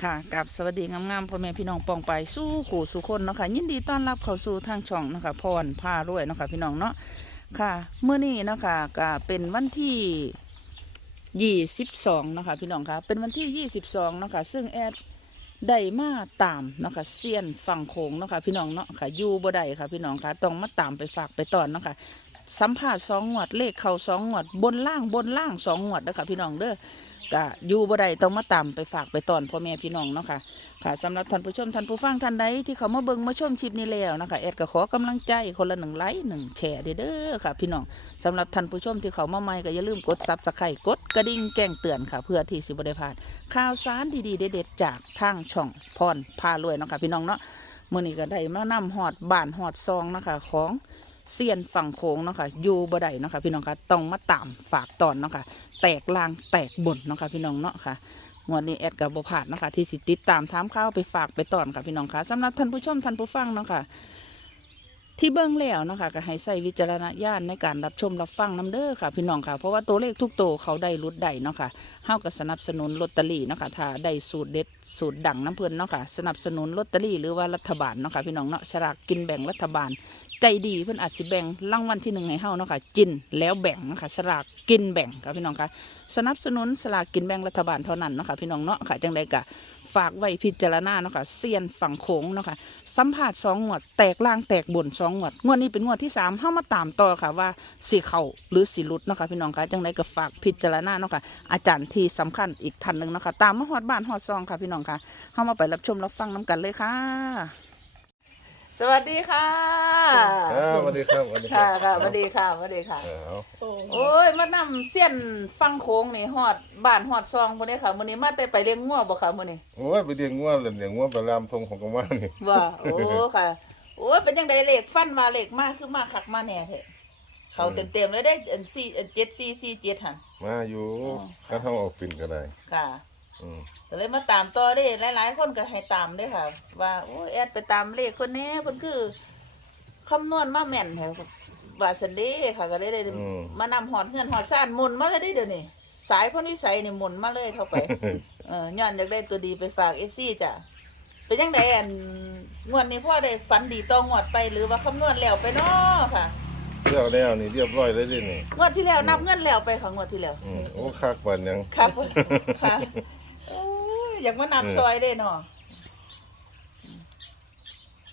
ค่ะกับสวัสดีงามๆพ่อแม่พี่น้องปองไปสู้ขู่สู่คนเนาะค่ะยินดีต้อนรับเข้าสู่ทางช่องเนาะคะพรพารวยเนาะค่ะพี่น้องเนาะค่ะเมื่อนี้เนาะคะก็เป็นวันที่ยี่สิบสองเนาะคะพี่น้องค่ะเป็นวันที่ยี่สิบสองเนาะค่ะซึ่งแอดได้มาตามเนาะค่ะเซียนฝั่งโขงเนาะค่ะพี่น้องเนาะค่ะอยู่บ่ได้ค่ะพี่น้องค่ะต้องมาตามไปฝากไปตอนเนาะค่ะ สัมภาษณ์สองงวดเลขเข่าสองงวด บนล่างบนล่างสองงวดเด้อค่ะพี่น้องเด้อก็อยู่บ่ได้ต้องมาตามไปฝากไปตอนพ่อแม่พี่น้องเนาะค่ะค่ะสำหรับท่านผู้ชมท่านผู้ฟังท่านใดที่เขามาเบิ่งมาชมคลิปนี้แล้วนะคะแอดก็ขอกำลังใจคนละหนึ่งไลค์หนึ่งแชร์เด้อค่ะ พี่น้องสำหรับท่านผู้ชมที่เขามาใหม่ก็อย่าลืมกดซับสไครต์กดกระดิ่งแจ้งเตือนค่ะ เพื่อที่สิบได้พลาดข่าวสารดีๆเด็ดๆจากทางช่องพรพารวยเนาะค่ะพี่น้องเนาะมื้อนี้ก็ได้มานำฮอดบ้านฮอดซองนะคะของ เซียนฝั่งโขงเนาะค่ะอยู่บ่ได้เนาะค่ะพี่น้องค่ะต้องมาตามฝากตอนเนาะค่ะแตกลางแตกบนเนาะค่ะพี่น้องเนาะค่ะงวดนี้แอดกับบพาดเนาะค่ะที่สิติดตามถามข้าวไปฝากไปตอนค่ะพี่น้องค่ะสำหรับท่านผู้ชมท่านผู้ฟังเนาะค่ะที่เบิ้งแล้วเนาะค่ะก็ให้ใส่วิจารณญาณในการรับชมรับฟังน้ำเด้อค่ะ พี่น้องค่ะ เพราะว่าตัวเลขทุกตัวเขาได้รุดได้เนาะค่ะเฮาก็สนับสนุนลอตเตอรี่เนาะค่ะถ้าได้สูตรเด็ดสูตรดังน้ำเพิ่นเนาะค่ะสนับสนุนลอตเตอรี่หรือว่ารัฐบาลเนาะค่ะพี่น้องเนาะฉลากกินแบ่งรัฐบาล ใจดีเพิ่อนอาจสิแบ่งรางวัลที่หนึ่งให้เฮาเนาะค่ะจินแล้วแบ่งนะคะสลากกินแบ่งค่ะพี่น้องค่ะสนับสนุนสลากกินแบ่งรัฐบาลเท่านั้นเนาะค่ะพี่น้องเนาะค่ะจังใดกะฝากไว้พิจารณาเนาะค่ะเซียนฝั่งโขงเนาะค่ะสัมผัสสองงวดแตกล่างแตกบนสองงวดงวดนี้เป็นงวดที่สามเข้ามาตามต่อค่ะว่าสีเข่าหรือสีลุดเนาะค่ะพี่น้องค่ะจังใดก็ฝากพิจารณาเนาะค่ะอาจารย์ที่สำคัญอีกท่านหนึ่งเนาะค่ะตามมาฮอดบ้านฮอดซองค่ะพี่น้องค่ะเข้ามาไปรับชมรับฟังน้กันเลยค่ะ สวัสดีค่ะครับสวัสดีครับสวัสดีคค่ะรับค่ะสวัสดีค่ะสวัสดีค่ะ เออเอาโอ้ยมานำเสี้ยนฟังโค้งนี่ฮอดบ้านฮอดซองพุ่นนี้ค่ะมื้อนี้มาแต่ไปเลี้ยงงัวบ่ค่ะมื้อนี้โอ้ยไปเลี้ยงงัวเล่นเลี้ยงงัวไปรามทงของกว่านี่ว่าโอ้ค่ะ โอ้ยเป็นจังไดเลขฟันมาเลขมาคือมาคักมาแน่แท้เขาเต็มๆเลยได้อัน4อัน7447หั่นมาอยู่อ๋อก็เท่าออกปิ่นก็ได้ค่ะ อืมก็เลยมาตามต่อเด้หลายๆคนก็ให้ตามเด้ค่ะ ว่าโอ้ยแอดไปตามเลขคนแน่เพิ่นคือคำนวณมาแม่นแท้ว่าซั่นเด้ค่ะก็เลยได้มานำฮอดเฮือนฮอดซ่านหมุนมาเลยเด้เดี๋ยวนี้สายพ้นวิสัยนี่หมุนมาเลยเข้าไป เออย้อนอยากได้ตัวดีไปฝากเอฟซีจ้ะเป็นยังไงอันงวดนี้พ่อได้ฝันดีต่องวดไปหรือว่าคำนวณแล้วไปเนาะค่ะ เรียบแล้วนี่เรียบร้อยเลยดินี่งวดที่แล้วนับเงินแล้วไปค่ะงวดที่แล้ว อืมโอ้คักบันยัง ครับค่ะโอ้ยอยากมานับซอยได้เนาะ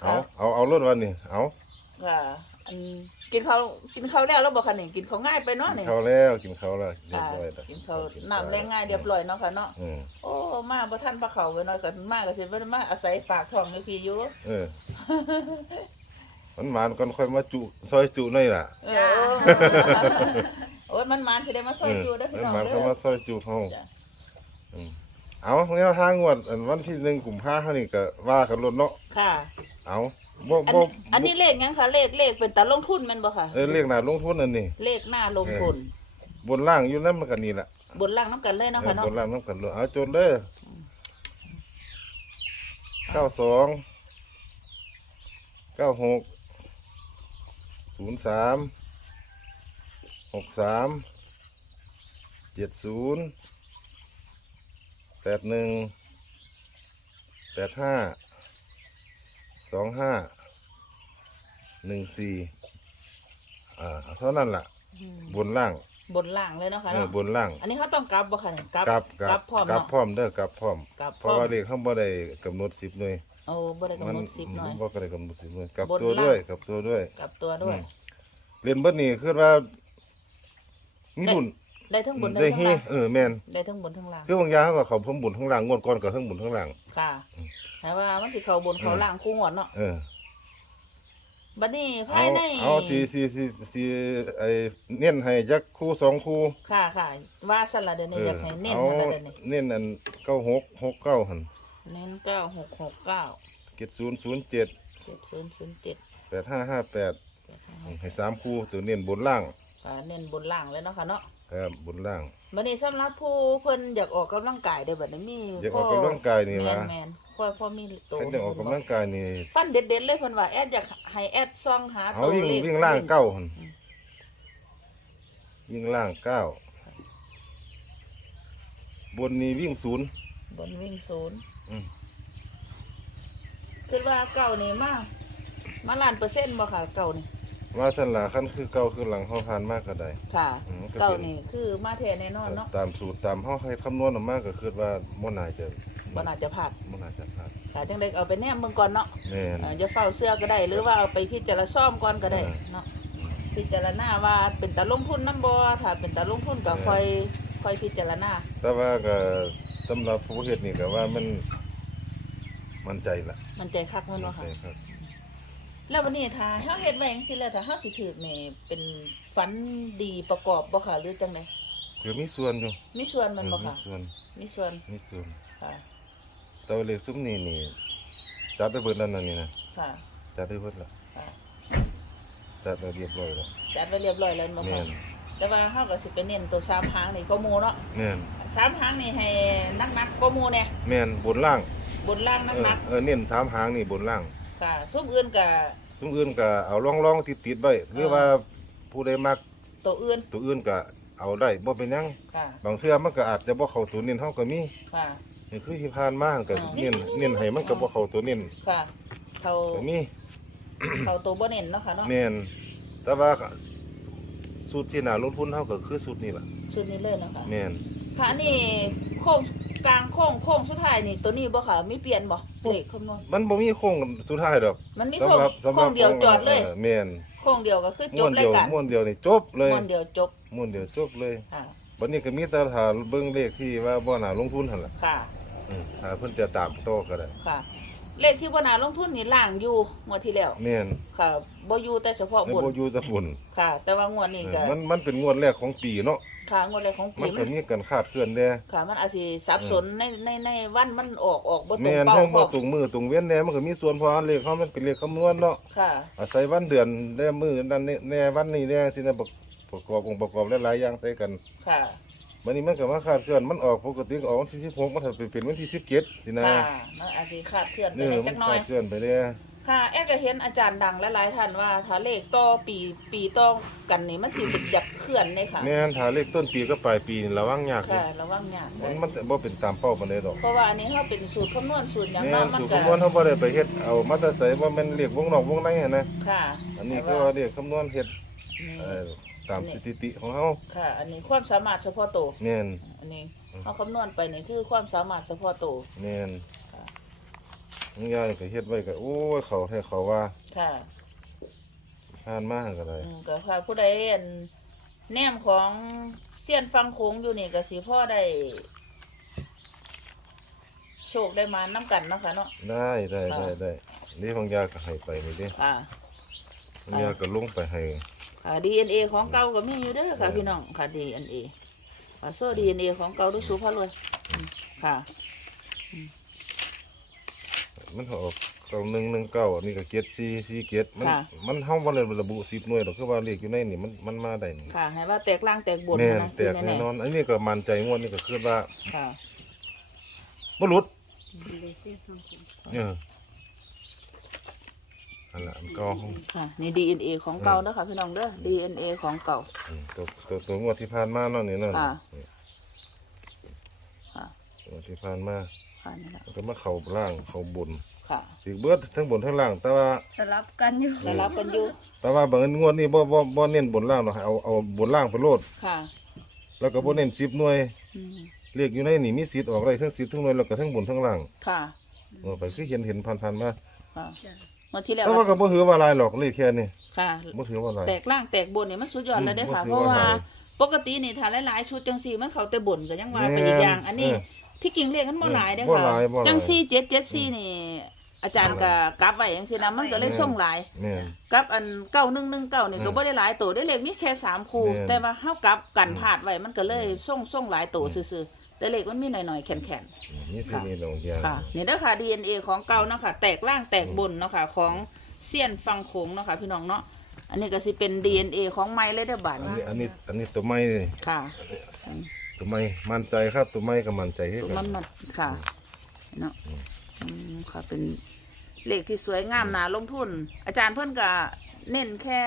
เอาเอาเอารถวันนี่เอาค่ะอันกินข้าวกินข้าวแล้วแล้วบอกค่ะนี่กินข้าวง่ายไปเนาะกินนี่ข้าวแล้วกินข้าวแล้วเรียค่ะบร้อยแล้วกินข้าวน้ำแรงง่ายเรียบร้อยเนาะค่ะเนาะอืมโอ้มาบ่ทันปลาเขาไว้เนาะก็มาก็สิบ่ได้มาอาศัยฝากท้องอยู่พี่อยู่เออมันหมานก่อนค่อยมาจุซอยจุหน่อยล่ะเออโอ้ยมันมันสิได้มาซอยจูได้อพี่มันน้องหมานเด้ก็อมาซอยจุเฮาจ้ะอืม เอาเนี่ยทางงวดอันวันที่หนึ่งกุมภาพันธ์นี่ก็ว่ากันรถเนาะค่ะ เอาบ่อันบ่นี้อันนี้เลขหยังคะเลขเลขเป็นตาลงทุนแม่นบ่ค่ะ เออเรียกหน้าลงทุนอันนี้ เลขหน้าลงทุนบนล่างอยู่นั่นมันก็นี่แหละบนล่างน้ำกันเลยเนาะเออค่ะเนาะบนล่างน้ำกันเลยเอาจนเลยเก้าสองเก้าหกศูนย์สามหกสามเจ็ดศูนย์ แปดหนึ่งแปดห้าสองห้าหนึ่งสี่อ่าเท่านั้นล่ะ อืมบนล่างบนล่างเลยเนาะค่ะเออเนาะบนล่างอันนี้เขาต้องกลับบ่ค่ะเนี่ยกลับกลับกลับพร้อมกลับเนาะ พร้อมเด้อกลับพร้อม กลับเพพร้อราะมว่าเลขเขาบ่ได้กำหนดสิบหน่วยโอ้บ่ได้กำหนดสิบหน่อย บ่ได้กำหนดสิบหน่วยกลับบนตัวล่าง ด้วยกลับตัวด้วย กลับตัวด้วย อืม เรียนเบิดนี่คือว่ามีบุญ ได้ทั้งบนได้ได้ทั้งเฮล่างเออแม่นได้ทั้งบนทั้งล่างคือบางอย่างเขาก็เขาเพิ่มบุญข้างล่างงวดก่อนก็เพิ่มบุญข้างล่างค่ะแต่ว่ามันสิเข้าบนเข้าล่างคู่หมดเนาะเออบัดนี้ภาเอายในเอาสีสีสีสีไอ้เน้นให้จักคู่สองคู่ค่ะค่ะว่าสั่นละเดี๋ยวนี้อยากให้เน้นเอามาแล้วเดี๋ยวนี้เน้นอันเก้าหกหกเก้าหันเน้นเก้าหกหกเก้าเจ็ดศูนย์ศูนย์เจ็ดเจ็ดศูนย์ศูนย์เจ็ดแปดห้าห้าแปดแปดห้าให้สามคู่ตัวเน้นบนล่างค่ะเน้นบนล่างเลยเนาะค่ะเนาะ ครับบนล่าง บัดนี้สำหรับผู้เพิ่นอยากออกกำลังกายได้อบัดนี้มีอยากออกกำลังกายนี่แมล่ะนแมนพ่อพ่อมีโตถ้าอยากออกกำลังกายนี่ฟันเด็ดๆเลยเพิ่นว่าแอดอยากให้แอดซ่องหาเอาตัววิ่งเลข วิ่งล่างเก้าหั่นวิ่งล่างเก้าบนนี้วิ่งศูนย์ บนวิ่งศูนย์อืม คิดว่าเก่านี่มามาล้านเปอร์เซ็นต์บ่ค่ะเก่านี่ ว่าสันหลาขั้นคือเก่าคือหลังเฮาผ่านมากก็ได้ ค่ะ อืมก็เป็น เก่านี่คือมาแท้แน่นอนเนาะตามสูตรตามเฮาให้คำนวณออกมาก็คือว่าบ่น่าจะบ่น่าจะพลาดบ่น่าจะพลาดค่ะจังได๋เอาไปแนมเบิ่งก่อนเนาะแม่น เอ่อจะเฝ้าเสื้อก็ได้ หรือว่าเอาไปพิจารณาซ่อมก่อนก็ได้เออ เนาะพิจารณาว่าเป็นตาลงทุนนํบ่ถ้าเป็นตาลงทุนก็เออค่อยค่อยพิจารณาแต่ว่าก็สำหรับผู้เฮ็ดนี่ก็ว่ามัน มั่นใจละมันใจคักแม่นบ่มั่นค่ะใจครับ แล้ววันนี้ถ้าเฮาเฮ็ดไว้จังซี่แล้วถ้าเฮาสิถือนี่เป็นฝันดีประกอบบ่ค่ะหรือจังไดคือมีส่วนอยู่มีส่วนมันบ่มีค่ะส่วนมีส่วนมีส่วนค่ะแต่ว่าเลขซุ้มนี่นี่จัดได้เบิดแล้วนั่นนี่นะค่ะจัดได้เบิดแล้วค่ะจัดได้เรียบร้อยแล้วจัดไว้เรียบร้อยแล้วบ่แม่ค่ะนแต่ว่าเฮาก็สิไปเน้นตัวสามหางนี่ก็หมู่เนาะแม่นสามหางนี่ให้นักๆก็หมู่แน่แม่นบนล่างบนล่างเออนักเออเน้นสามหางนี่บนล่างๆ ค่ะซุมอื่นก็ซุ้มอื่นก็เอาล่องๆติดๆไว้หรือว่าผู้ใดมักตัวอื่นตัวอื่นก็เอาได้บ่เป็นหยัง ค่ะบางเทื่อมันก็อาจจะบ่เข้าตัวเน้นเฮาก็มีค่ะนี่คือที่ผ่านมาก็อ๋อเน้นเน้นให้มันก็บ่เข้าตัวเน้นค่ะเขาก็มีเขาตัวบ่เน้นเนาะค่ะเนาะแม่นแต่ว่าสูตรที่น่าลงทุนเฮาก็คือสูตรนี้ล่ะชุดนี้เลยเนาะค่ะแม่น ค่ะอันนี้โค้งกลางโค้งโค้งสุดท้ายนี่ตัวนี้บ่ค่ะมีเปลี่ยนบ่เลขคำนวณมันบ่มีโค้งสุดท้ายดอกมันมีโค้งโค้งเดียวจอดเลยแม่นโค้งเดียวก็คือจม้วบนราเดียยวการม้วนเดียวนี่จบเลยม้วนเดียวจบม้วนเดียวจบเลยค่ะบัดนี้ก็มีแต่ถ้าเบิ่งเลขที่ว่าบ่น่าลงทุนหั่นล่ะค่ะ อืมถ้าเพิ่นจะตามต่อก็ได้ค่ะ เลขที่บ่น่าลงทุนนี่ล่างอยู่งวดที่แล้วแม่นค่ะบ่อยู่แต่เฉพาะแล้วบนบ่อยู่แตะบุญค่ะ แต่ว่างวดนี้ก็มันมันเป็นงวดแรกของปีเนาะค่ะงวดแรกของปีมันมัก็นมีการคาดเคลื่อนแน่ค่ะ มันอาจสิสับสนในในในวันมันออกออกบ่ตรงแม่นเป้าห้องพบ่อตรงมือตรงเว้นแน่มันก็มีส่วนเพราะอันเลขเขามันเป็นเลขคำนวณเนาะค่ะอาศัยวันเดือนแน่มือนั่นนี่แน่วันนี้แน่สินะประประกอบองค์ประกอบหลายๆอย่างใส่กันค่ะ บัดนี้มันก็มาคาดเคลื่อนมันออกปกติก็ออกวันที่16มันถ้าเป็นวันที่17สินะค่ะมันอาจสิขาดเคลื่อนไปเออได้มัจันกหน่อคาย ดเคลื่อนไปเด้ค่ะแอดก็เห็นอาจารย์ดังหลายๆท่านว่าถ้าเลขต่อปีปีต่อกันนี่มันสิเป็นอยากเคลื่อนเลยค่ะ แม่นถ้าเลขต้นปีก็ปลายปีนี่ระวังยากอยู่ค่ะระวังยากมันมันบ่เป็นตามเป้าปานใดดอก เพราะว่าอันนี้เฮาเป็นสูตรคำนวณสูตรหยังแม่เนาะนมันสูตรก็คำนวณเขาบ่ได้ไปเฮ็ดเอามาแต่ใส่ว่ามันเลขวงนอกวงในหันนะค่ะอันนี้แต่ก็ว่าเลขคำนวณเฮ็ดนี่เอ่อ ตามสถิติของเฮาค่ะ อันนี้ความสามารถเฉพาะตัวแม่นอันนี้เฮาคำนวณไปนี่คือความสามารถเฉพาะตัวแม่นค่ะมึงยายก็เฮ็ดไว้ก็โอ้ยเขาให้เขาว่าค่ะผ่านมาก็ได้อืมก็ค่ะผู้ใดอันแนมของเสี้ยนฟังโค้งอยู่นี่ก็สิพ่อได้ โชคได้มาน้ำกันเนาะค่ะเนาะ ได้ได้ค่ะได้ได้นี่ของยาก็ให้ไปนี่เด้ค่ะของยาก็ลงไปให้ ค่ะ DNA ของเก่าก็มีอยู่เด้อค่ะเออพี่น้องค่ะ DNA ค่ะโซ่ DNA ของเก่าดูสูพะรวยอืมค่ะมันออกเก้าหนึ่งหนึ่งเก้าอันนี้ก็เจ็ดสี่สี่เจ็ดมันค่ะมันเฮาบ่ได้ระบุ10หน่วยดอกคือว่าเลขอยู่ในนี่มันมันมาได้นี่ค่ะให้ว่าแตกล่างแตกบนแม่นนะแตกแน่นอน อันนี้ก็มั่นใจงวดนี้ก็คือว่าค่ะบ่หลุดเออ อันละมันเก็ห้องค่ะนี่ DNA ของเก่าเด้อค่ะพี่น้องเด้อ DNA ของเก่า อืมตัวตัวตัวงวดที่ผ่านมาเนาะนี่เนาะค่ะนี่ค่ะงวดที่ผ่านมาค่ะนี่แหละมันก็มาเข้าล่างเข้าบนค่ะสิเบิดทั้งบนทั้งล่าง แต่ว่าสลับกันอยู่สลับกันอยู่แต่ว่าบางงวดนี้บ่บ่บ่เน้นบนล่างเนาะให้เอาเอาบนล่างไปโลดค่ะแล้วก็บ่เน้น10หน่วยอืมเลขอยู่ในนี่มีสิทธิ์ออกได้ทั้ง10ทั้งหน่วยแล้วก็ทั้งบนทั้งล่างค่ะเออไปคือเห็นเห็นผ่านๆมาค่ะ เมื่อที่แล้วแต่ว่าก็บ่ถือว่าหลายหรอกเลขแค่นี้ค่ะ บ่ถือว่าหลาย แตกล่างแตกบนนี่มันสุดยอดเลยเด้อค่ะ อืมเพราะว่าบ่ถือว่าหลายปกตินี่ถ้าหลายๆชุดจังซี่มันเขาแต่บนก็ยังว่าแม่นไปอีกอย่าง อันนี้ เออที่กิ่งเรียกกันบ่หลายเด้อบ่ค่ะหลายบ่หลาย จังซี่774นี่ อาจารย์ก็กลับไว้จังซี่นะมันก็เลยส่งหลาย แม่น กับอันเก้าหนึ่งหนึ่งเก้านี่ก็อืมบ่ได้หลายตัวได้เลขมีแค่สามคู่ แม่นแต่ว่าเฮากลับกันพลาดไว้มันก็เลยอืมส่งส่งหลายตัวซื่อๆ แต่เลขมันมีหน่อยๆแข็งนี่คือนี่ดอกยาๆค่ะนี่เด้อค่ะ DNA ของเก่าเนาะค่ะ แตกล่างแตกบนเนาะค่ะ ของเซียนฟังโขงเนาะค่ะ พี่น้องเนาะอันนี้ก็สิเป็น DNA ของไม้เลยเด้อบาดอันนี้นี้อันนี้อันนี้ตัวไม้นี่ค่ะตัวไม้มั่นใจครับตัวไม้ก็มั่นใจให้ตัวกัมันนมันค่ะเนาะอืมค่ะเป็นเลขที่สวยงามน่าลงทุน อาจารย์เพิ่นก็เน้นแค่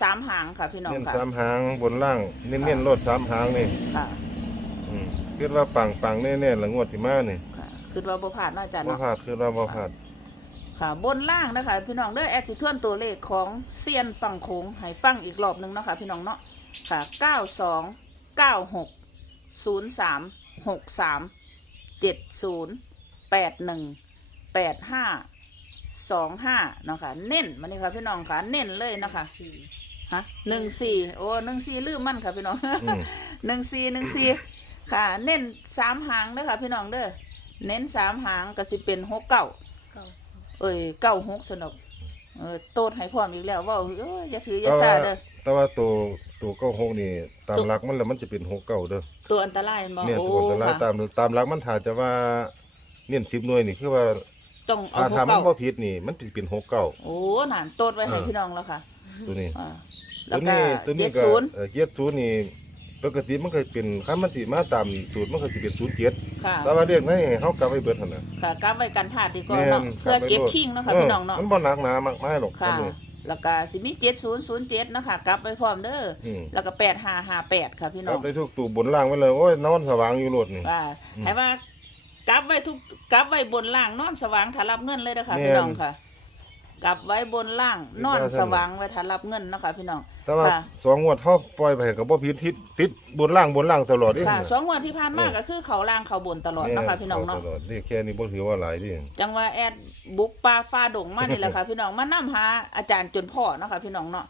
สามหางค่ะ พี่น้องเน้นค่ะ สามหางบนล่างเน้นเน้นรถสามหางนี่ค่ะอืม คิดว่าปังปังแน่ๆละงวดสิมานี่ค่ะคือว่าบ่ผ่านเนาะอาจารย์บ่เนาะ พลาดคือเราบ่พลาด ค่ะบนล่างนะคะพี่น้องเด้อแอดสิทวนตัวเลขของเซียนฝั่งโขงให้ฟังอีกรอบหนึงเนาะค่ะพี่น้องเนาะค่ะ 92 96 03 63 70 81 85 25เนาะค่ะเน้นมานี่ค่ะพี่น้องค่ะเน้นเลยเนาะคะฮะ14โอ้14ลืมมันค่ะพี่น้อง อืมหนึ่งสี่หนึ่งสี่ ค่ะ เน้นสามหางเด้อค่ะ พี่น้องเด้อเน้นสามหางก็สิเป็นหกเก้าเอ้ยเก้าหกสนุกเออโตดให้พร้อมอีกแล้วเว่าเอ้ยอย่าถืออย่าซาเด้อ แต่ว่าตัวตัวเก้าหกนี่ตามตัว หลักมันแล้วมันจะเป็นหกเก้าเด้อตัวอันตรายบ่เนี่ยโอ้ตัวแต่ละค่ะตามตามหลักมันถ้าจะว่าเน้น10หน่วยนี่คือว่าต้องเอาถ้าหกทำมันเก้าบ่ผิดนี่ มันสิเป็นหกเก้า โอ้นั่นโตดไว้ให้เออ พี่น้องแล้วค่ะตัวนี้ อ่าตัแล้ววก็นี้ตัวนี้เจ็ดก็ศูนย์เออเจ็ดศูนย์นี่ ปกติมันเคยเป็นคันมันสิมาตามสูตรมันก็สิเป็นศูนย์เจ็ดค่ะแต่ว่าเรียกให้เฮากลับไปเบิดหั่นน่ะค่ะกลับไว้กันพลาดดีกว่าแม่เนาะนเพื่อเก็บลัไว้โลดคิงเนาะค่ะออพี่น้องเนาะมันบ่หนักหนามากมายหรอกค่ะตัวนี้แล้วก็สิมีเจ็ดศูนย์ศูนย์เจ็ดนาะคะกลับไปพร้อมเด้อออืมแล้วก็แปดห้าห้าแปดค่ะพี่กน้ลัอบง ได้ทุกตู้บนล่างไว้เลยโอ้ยนอนสว่างอยู่โลดนี่ ว่าอืมให้ว่ากลับไว้ทุกกลับไว้บนล่างนอนสว่างถ้ารับเงินเลยนะคะแม่น พี่น้องค่ะ กลับไว้บนล่างคิดนอนว่าซั่นสว่างไว้ถ้ารับเงินเนาะคะพี่น้องแต่ว่าค่ะ สองงวดเฮาปล่อยไปก็บ่ผิดทิศติดบนล่างบนล่างตลอดนี่ค่ะสองงวันที่ผ่านมาก็คือเขาล่างเขาบนตลอดเนาะคะพี่น้องเนาะ ตลอดนี่แค่นี้บ่ถือว่าหลายดิ จังว่าแอดบุกป่าฟ้าดงมานี่แหละค่ะ พี่น้องมานํหาอาจารย์จนพ่อเนาะค่ะพี่น้องเนาะ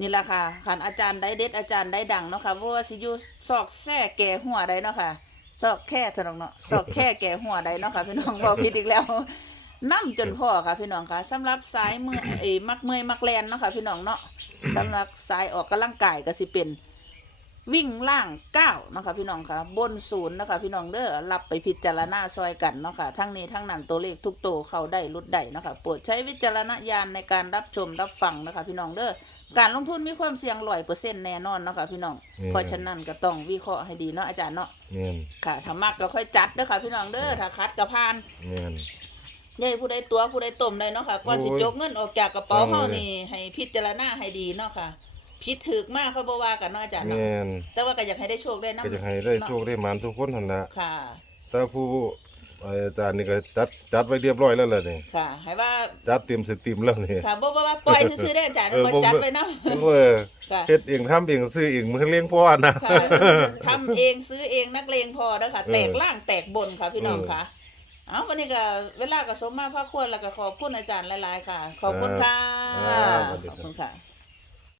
นี่แหละค่ะขันอาจารย์ได้เด็ดอาจารย์ได้ดังเนาะค่ะเพราะว่าสิอยู่ซอกแท้แก่หัวใดเนาะค่ะซอกแค่เถอะน้องเนาะซอกแค่แก่หัวใดเนาะค่ะพี่น้องบอกผิดอีกแล้ว นํจนพ่อค่ะพี่น้องค่ะสำหรับสายมือเอยมักเมอยมักแลนเนาะค่ะพี่น้องเนาะสำหรับสายออกกำลังกายก็สิเป็น วิ่งล่างเก้าเนาะคะพี่น้องค่ะ บนศูนย์เนาะคะพี่น้องเด้อรับไปพิจารณาซอยกันเนาะค่ะทั้งนี้ทั้งนั้นตัวเลขทุกตัวเข้าได้รุดได้เนาะคะโปรดใช้วิจารณญาณในการรับชมรับฟังเนาะคะพี่น้องเด้อการลงทุนมีความเสี่ยงร้อยเปอร์เซ็นต์แน่นอนเนาะค่ะพี่น้องเพราะฉะนั้นก็ต้องวิเคราะห์ให้ดีเนาะอาจารย์เนาะแม่นค่ะถ้ามักก็ค่อยจัดเด้อค่ะพี่น้องเด้อถ้าคัดก็ผ่านแม่น ยายผู้ใดตัวผู้ใดต้มได้เนาะค่ะก่อนสิโอ้ยจกเงินออกจากกระเป๋าเอาเฮาเลยนี่ ให้พิจารณาให้ดีเนาะค่ะผิดถูกมากเขาบ่ว่ากันเนาะอาจารย์เนาะแม่นแต่ว่าก็อยากให้ได้โชคได้ก็จะนำให้ได้โชคได้หมานทุกคนหั่นล่ะค่ะ แต่ผู้อาจารย์นี่ก็จัดจัดไว้เรียบร้อยแล้วล่ะนี่ค่ะ ให้ว่าจัดเต็มสตรีมแล้วนี่ค่ะบ่บ่ว่าปล่อยซื่อๆได้ออาจารย์เออบ่บ่จัดบ่ไปนำเออค่ะ เฮ็ดเองทำเองซื้อเองมือเลี้ยงพ่อนะ ค่ะทำเองซื้อเองนักเลงพอเด้อค่ะเออแตกล่างแตกบนค่ะพี่น้องเออค่ะ เอาวันนี้ก็เวลาก็สมมาพระควรแล้วก็ขอบคุณอาจารย์หลาย ๆ ค่ะ ขอบคุณค่ะอ่าสวัสดีขอบครับคุณค่ะ